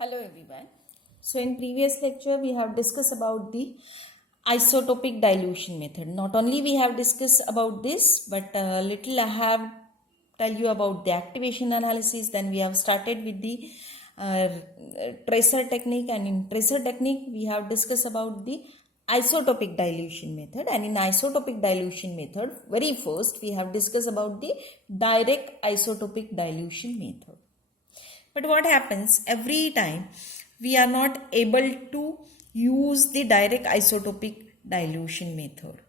Hello everyone. So in previous lecture we have discussed about the isotopic dilution method. Not only we have discussed about this, but little I have tell you about the activation analysis. Then we have started with the uh, tracer technique, and in tracer technique we have discussed about the isotopic dilution method. And in isotopic dilution method, very first we have discussed about the direct isotopic dilution method. But what happens every time we are not able to use the direct isotopic dilution method?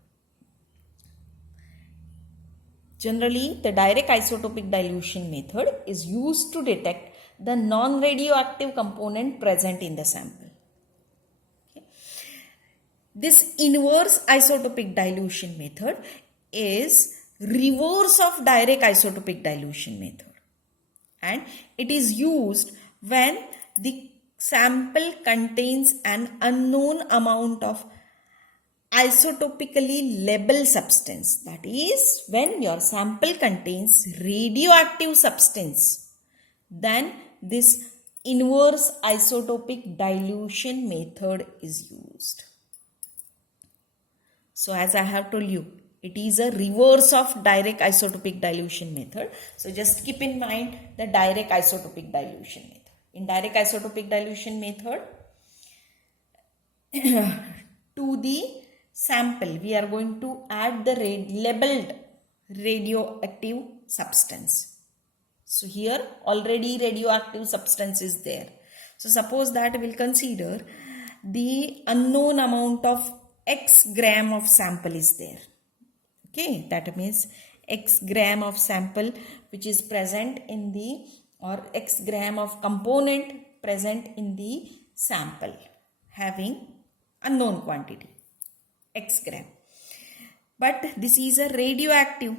Generally, the direct isotopic dilution method is used to detect the non-radioactive component present in the sample. Okay. This inverse isotopic dilution method is reverse of direct isotopic dilution method, and it is used when the sample contains an unknown amount of isotopically labeled substance. That is, when your sample contains radioactive substance, then this inverse isotopic dilution method is used. So as I have told you, it is a reverse of direct isotopic dilution method. So just keep in mind the direct isotopic dilution method. In direct isotopic dilution method, to the sample we are going to add the labeled radioactive substance. So here already radioactive substance is there. So suppose that we'll consider the unknown amount of X gram of sample is there. Okay, that means X gram of sample which is present in the, or X gram of component present in the sample having unknown quantity X gram. But this is a radioactive,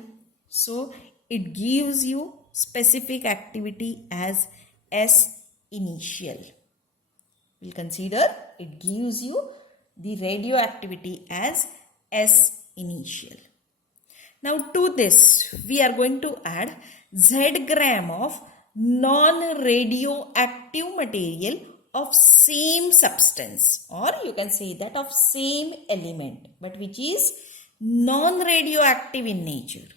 so it gives you specific activity as S initial. We'll consider it gives you the radioactivity as S initial. Now to this we are going to add Z gram of non-radioactive material of same substance, or you can say that of same element, but which is non-radioactive in nature.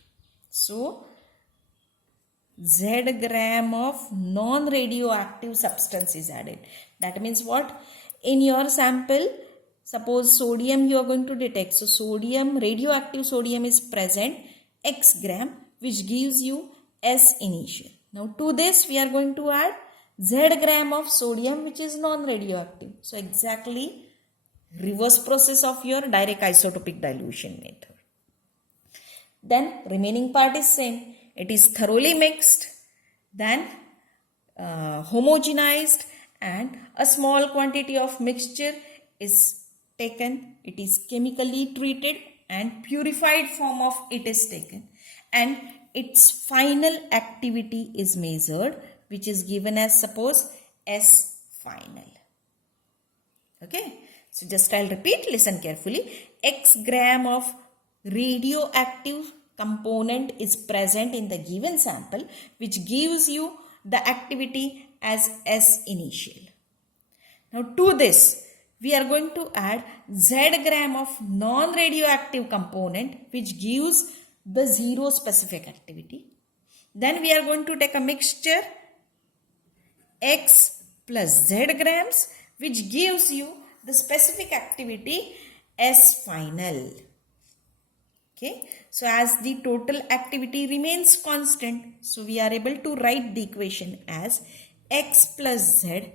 So Z gram of non-radioactive substance is added. That means what? In your sample, suppose sodium you are going to detect. So sodium, radioactive sodium is present X gram, which gives you S initial. Now to this we are going to add Z gram of sodium which is non-radioactive. So exactly reverse process of your direct isotopic dilution method. Then remaining part is same. It is thoroughly mixed, then homogenized, and a small quantity of mixture is taken. It is chemically treated and purified form of it is taken, and its final activity is measured, which is given as, suppose, S final. Okay, so just I'll repeat, listen carefully. X gram of radioactive component is present in the given sample, which gives you the activity as S initial. Now to this we are going to add Z gram of non-radioactive component, which gives the zero specific activity. Then we are going to take a mixture X plus Z grams, which gives you the specific activity S final. Okay, so as the total activity remains constant, so we are able to write the equation as X plus Z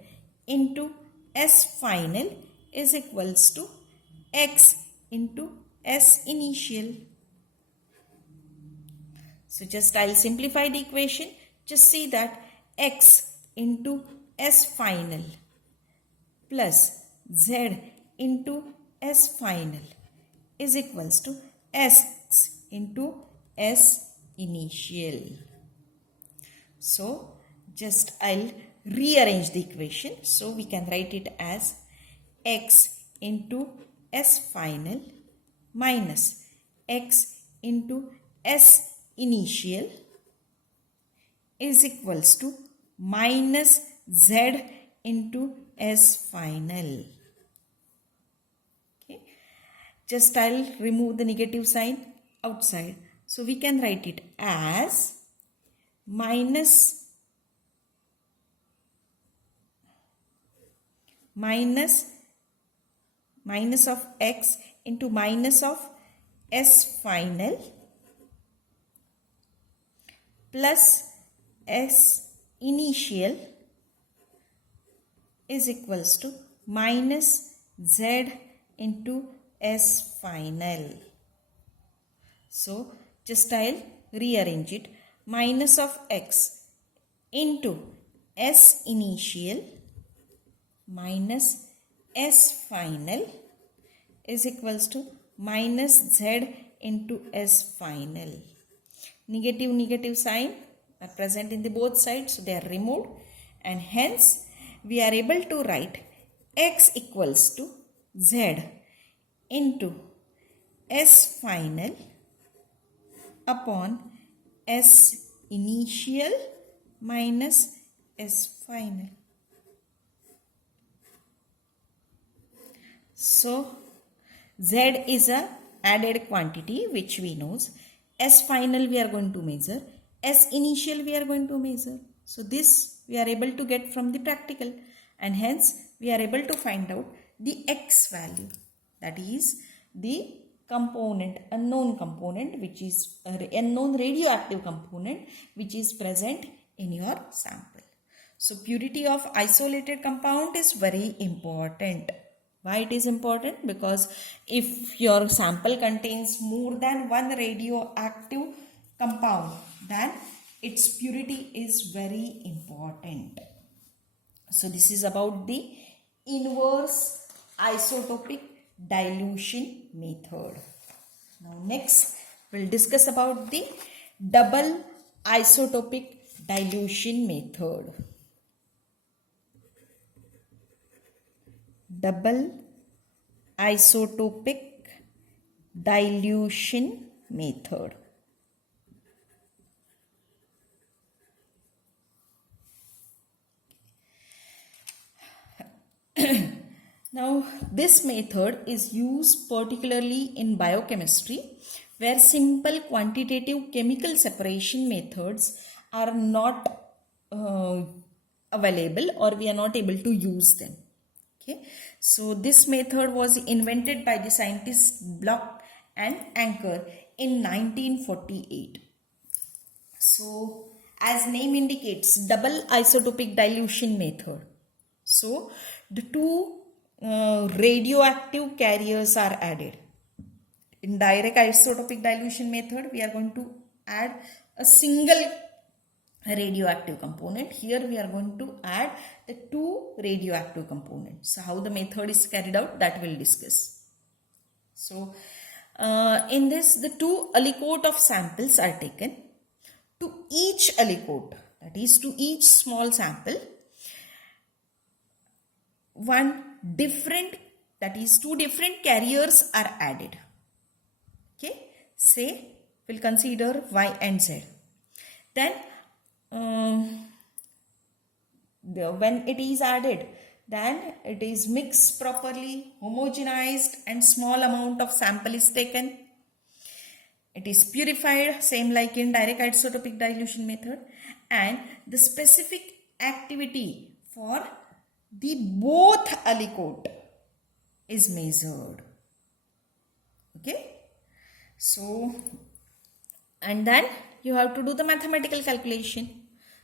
into S final is equals to X into S initial. So just I'll simplify the equation. Just see that X into S final plus Z into S final is equals to S into S initial. So just I'll rearrange the equation. So we can write it as X into S final minus X into S initial is equals to minus Z into S final. Okay. Just I'll remove the negative sign outside. So we can write it as minus of x into minus of S final plus S initial is equals to minus Z into S final. So just I'll rearrange it. Minus of x into S initial minus S final is equals to minus Z into S final. Negative sign are present in the both sides, so they are removed, and hence we are able to write x equals to Z into S final upon S initial minus S final. So Z is a added quantity which we know. S final we are going to measure. S initial we are going to measure. So this we are able to get from the practical, and hence we are able to find out the x value, that is the component, unknown component, which is unknown radioactive component which is present in your sample. So purity of isolated compound is very important. Why it is important? Because if your sample contains more than one radioactive compound, then its purity is very important. So this is about the inverse isotopic dilution method. Now next we'll discuss about the double isotopic dilution method. Double isotopic dilution method. Now this method is used particularly in biochemistry, where simple quantitative chemical separation methods are not available, or we are not able to use them. Okay, so this method was invented by the scientists Bloch and Anker in 1948. So as name indicates, double isotopic dilution method. So the two radioactive carriers are added. In direct isotopic dilution method, we are going to add a single radioactive component. Here we are going to add the two radioactive components. So how the method is carried out, that we'll discuss. So in this, the two aliquot of samples are taken. To each aliquot, that is to each small sample, two different carriers are added. Okay, say we'll consider Y and Z. Then when it is added, then it is mixed properly, homogenized, and small amount of sample is taken. It is purified, same like in direct isotopic dilution method, and the specific activity for the both aliquot is measured. Okay, so and then you have to do the mathematical calculation.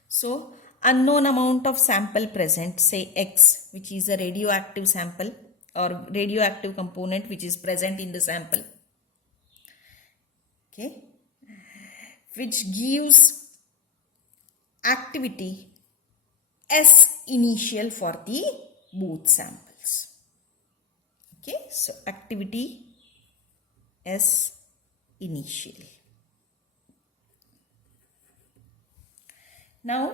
So unknown amount of sample present, say X, which is a radioactive sample or radioactive component which is present in the sample. Okay, which gives activity S initial for the both samples. Okay, so activity S initial. Now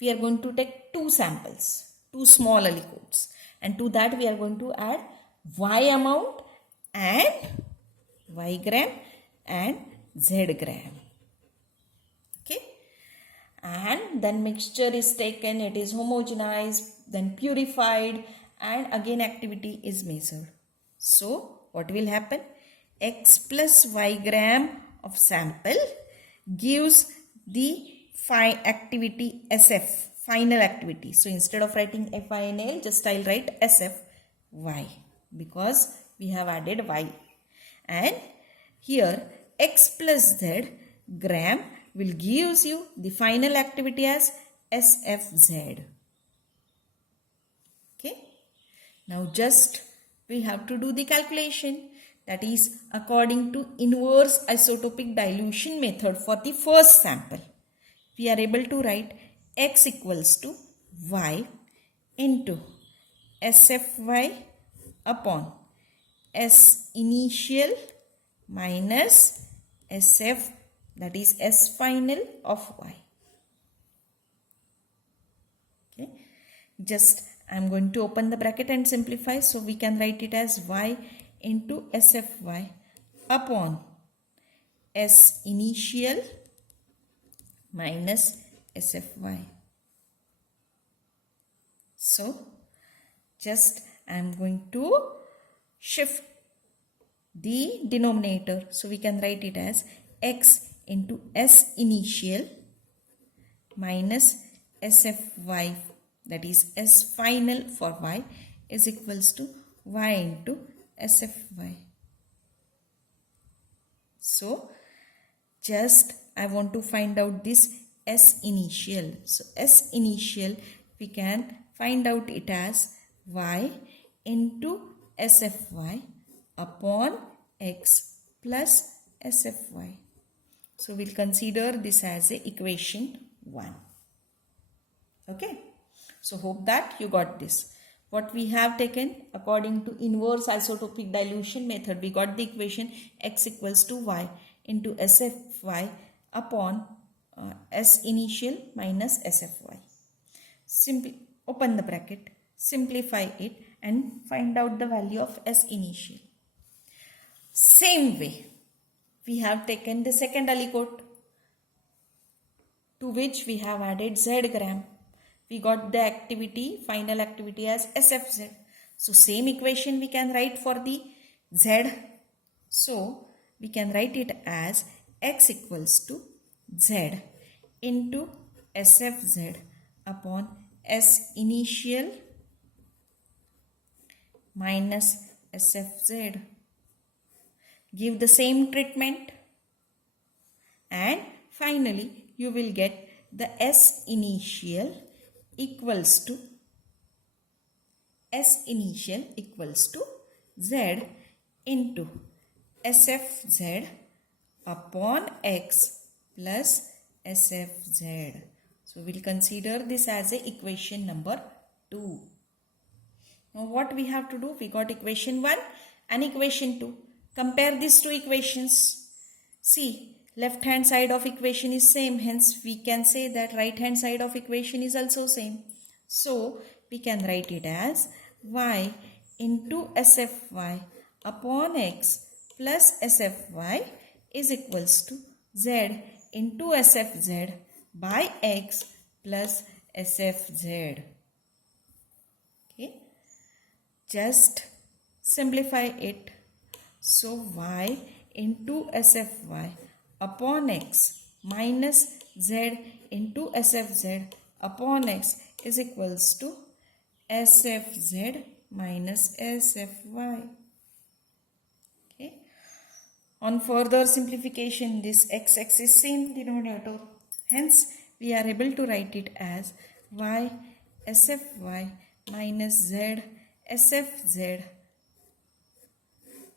we are going to take two samples, two small aliquots, and to that we are going to add Y amount and Y gram and Z gram. Okay, and then mixture is taken, it is homogenized, then purified, and again activity is measured. So what will happen? X plus y gram of sample gives the activity SF, final activity. So instead of writing FINAL, just I'll write SFY because we have added y. And here X plus Z gram will gives you the final activity as SFZ. Okay. Now just we have to do the calculation, that is according to inverse isotopic dilution method for the first sample. We are able to write X equals to Y into SFY upon S initial minus SF, that is S final of Y. Okay. Just I am going to open the bracket and simplify. So we can write it as Y into SFY upon S initial minus SFY. So just I am going to shift the denominator. So we can write it as X into S initial minus SFY, that is S final for Y, is equals to Y into SFY. So just I want to find out this S initial. So S initial we can find out it as Y into SFY upon X plus SFY. So we'll consider this as a equation 1. Okay. So hope that you got this. What we have taken according to inverse isotopic dilution method, we got the equation X equals to Y into SFY upon S initial minus SFY. Simply open the bracket, simplify it and find out the value of S initial. Same way, we have taken the second aliquot to which we have added Z gram. We got the activity, final activity as SFZ. So same equation we can write for the Z. So we can write it as X equals to Z into SFZ upon S initial minus SFZ. Give the same treatment and finally you will get the S initial equals to Z into SFZ upon X plus SFZ. So we'll consider this as a equation number 2. Now what we have to do? We got equation 1 and equation 2. Compare these two equations. See, left hand side of equation is same. Hence we can say that right hand side of equation is also same. So we can write it as Y into SFY upon X plus SFY is equals to Z into SFZ by X plus SFZ. Okay. Just simplify it. So Y into SFY upon X minus Z into SFZ upon X is equals to SFZ minus SFY. Okay. On further simplification, this X is same denominator. Hence, we are able to write it as Y SFY minus Z SFZ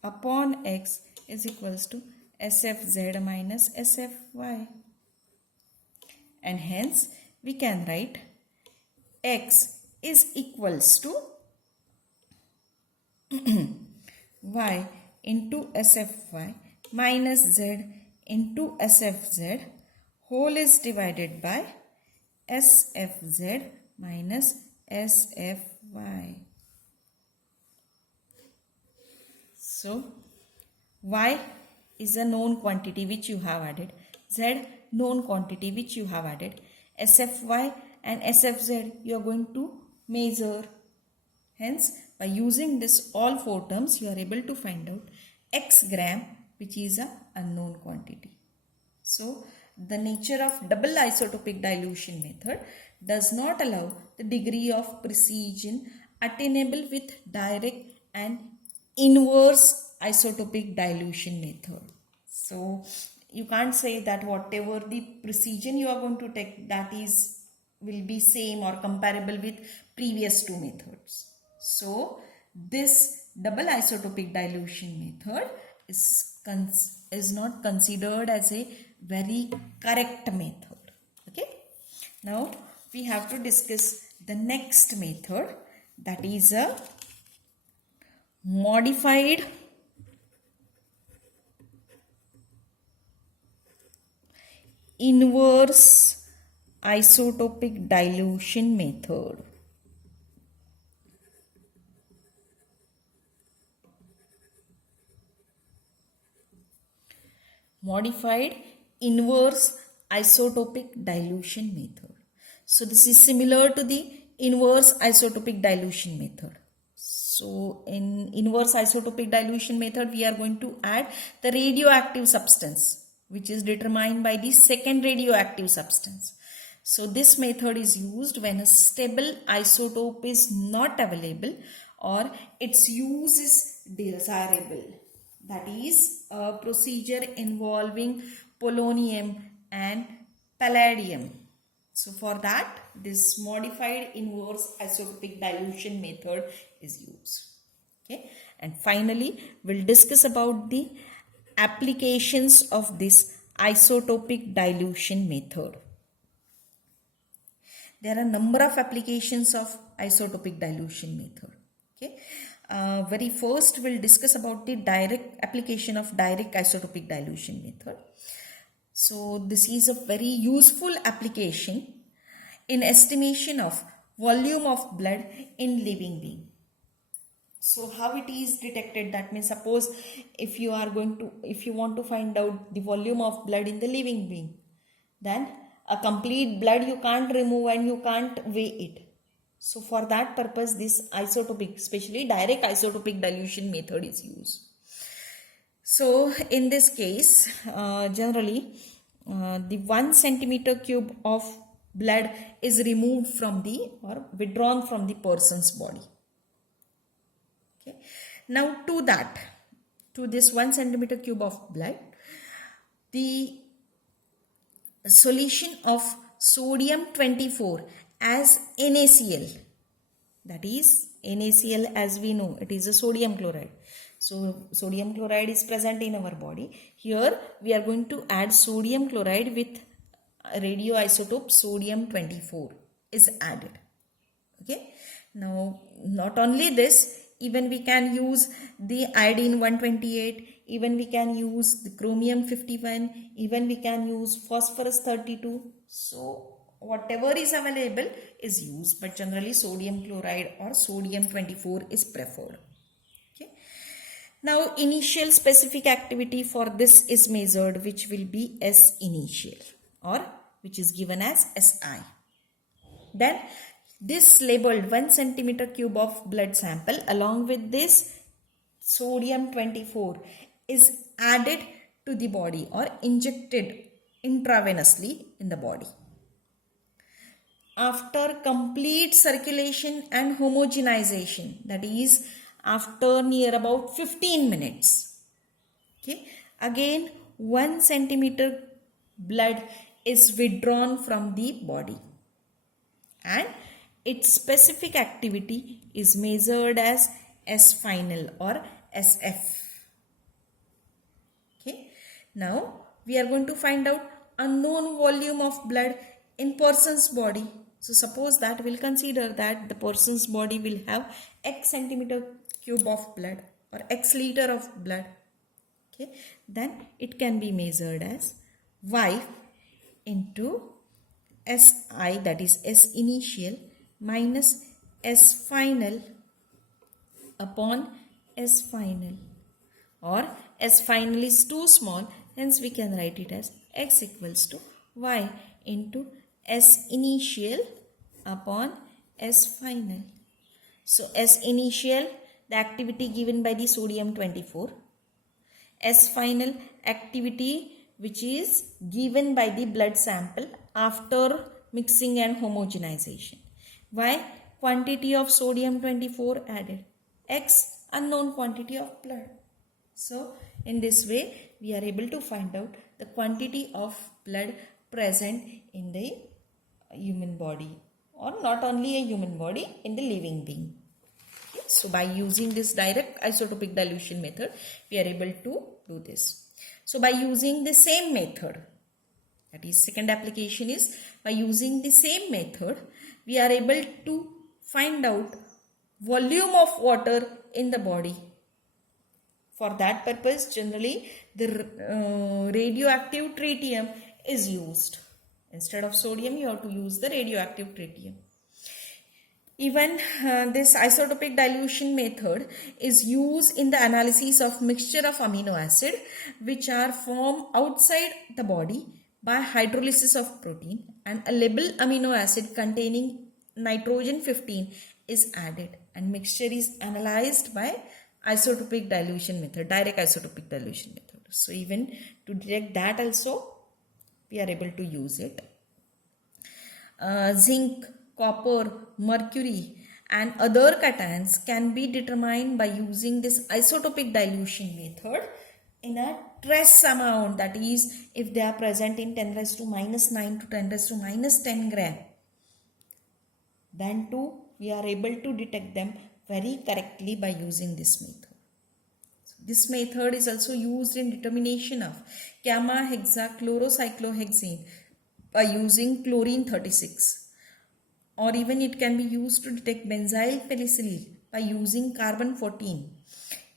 upon X is equals to SFZ minus SFY. And hence, we can write X is equals to Y into SFY minus Z into SFZ whole is divided by SFZ minus SFY. So, Y is a known quantity which you have added. Z known quantity which you have added. SFY and SFZ you are going to measure. Hence, by using this all four terms, you are able to find out x gram, which is a unknown quantity. So, the nature of double isotopic dilution method does not allow the degree of precision attainable with direct and inverse isotopic dilution method. So, you can't say that whatever the precision you are going to take, that is will be same or comparable with previous two methods. So, this double isotopic dilution method is not considered as a very correct method. Okay. Now, we have to discuss the next method, that is a modified inverse isotopic dilution method. Modified inverse isotopic dilution method. So this is similar to the inverse isotopic dilution method. So in inverse isotopic dilution method, we are going to add the radioactive substance, which is determined by the second radioactive substance. So this method is used when a stable isotope is not available or its use is desirable. That is a procedure involving polonium and palladium. So for that, this modified inverse isotopic dilution method is used. Okay. And finally, we'll discuss about the applications of this isotopic dilution method. There are a number of applications of isotopic dilution method. Okay. Very first, we'll discuss about the direct application of direct isotopic dilution method. So this is a very useful application in estimation of volume of blood in living being. So how it is detected? That means, suppose if you want to find out the volume of blood in the living being, then a complete blood you can't remove and you can't weigh it. So for that purpose, this isotopic, especially direct isotopic dilution method is used. So in this case, generally the 1 centimeter cube of blood is removed from the or withdrawn from the person's body. Okay. Now to this 1 centimeter cube of blood, the solution of sodium 24 as NaCl, that is NaCl, as we know, it is a sodium chloride. So sodium chloride is present in our body. Here we are going to add sodium chloride with radioisotope sodium 24 is added. Okay. Now not only this, even we can use the iodine 128, even we can use the chromium 51, even we can use phosphorus 32. So whatever is available is used, but generally sodium chloride or sodium 24 is preferred. Okay. Now initial specific activity for this is measured, which will be S initial, or which is given as SI. Then this labeled 1 centimeter cube of blood sample along with this sodium 24 is added to the body or injected intravenously in the body. After complete circulation and homogenization, that is after near about 15 minutes, okay, again 1 centimeter blood is withdrawn from the body and its specific activity is measured as S final or SF. Okay. Now we are going to find out unknown volume of blood in person's body. So suppose that we'll consider that the person's body will have X centimeter cube of blood or X liter of blood. Okay. Then it can be measured as Y into SI, that is S initial, minus S final upon S final, or S final is too small, hence we can write it as X equals to Y into S initial upon S final. So S initial, the activity given by the sodium 24. S final, activity which is given by the blood sample after mixing and homogenization. Why? Quantity of sodium 24 added. X, unknown quantity of blood. So in this way we are able to find out the quantity of blood present in the human body, or not only a human body, in the living being. Okay. So by using this direct isotopic dilution method, we are able to do this. So by using the same method, that is second application is, by using the same method, we are able to find out volume of water in the body. For that purpose, generally the radioactive tritium is used. Instead of sodium, you have to use the radioactive tritium. Even this isotopic dilution method is used in the analysis of mixture of amino acid which are formed outside the body by hydrolysis of protein, and a label amino acid containing nitrogen 15 is added, and mixture is analyzed by isotopic dilution method, direct isotopic dilution method. So even to detect that also we are able to use it. Zinc, copper, mercury and other cations can be determined by using this isotopic dilution method in a trace amount, that is if they are present in 10 raised to minus 9 to 10 raised to minus 10 gram, then too we are able to detect them very correctly by using this method. So this method is also used in determination of gamma hexachlorocyclohexane by using chlorine 36, or even it can be used to detect benzyl penicillin by using carbon 14.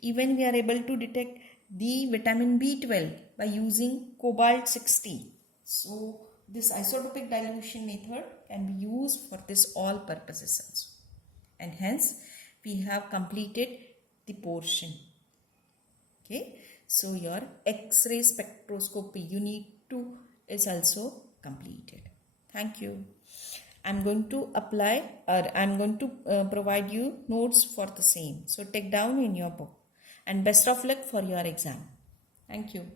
Even we are able to detect the vitamin B12 by using cobalt 60. So this isotopic dilution method can be used for this all purposes also. And hence we have completed the portion. Okay, so your X-ray spectroscopy unit 2 is also completed. Thank you. I'm going to apply, or I'm going to provide you notes for the same. So take down in your book, and best of luck for your exam. Thank you.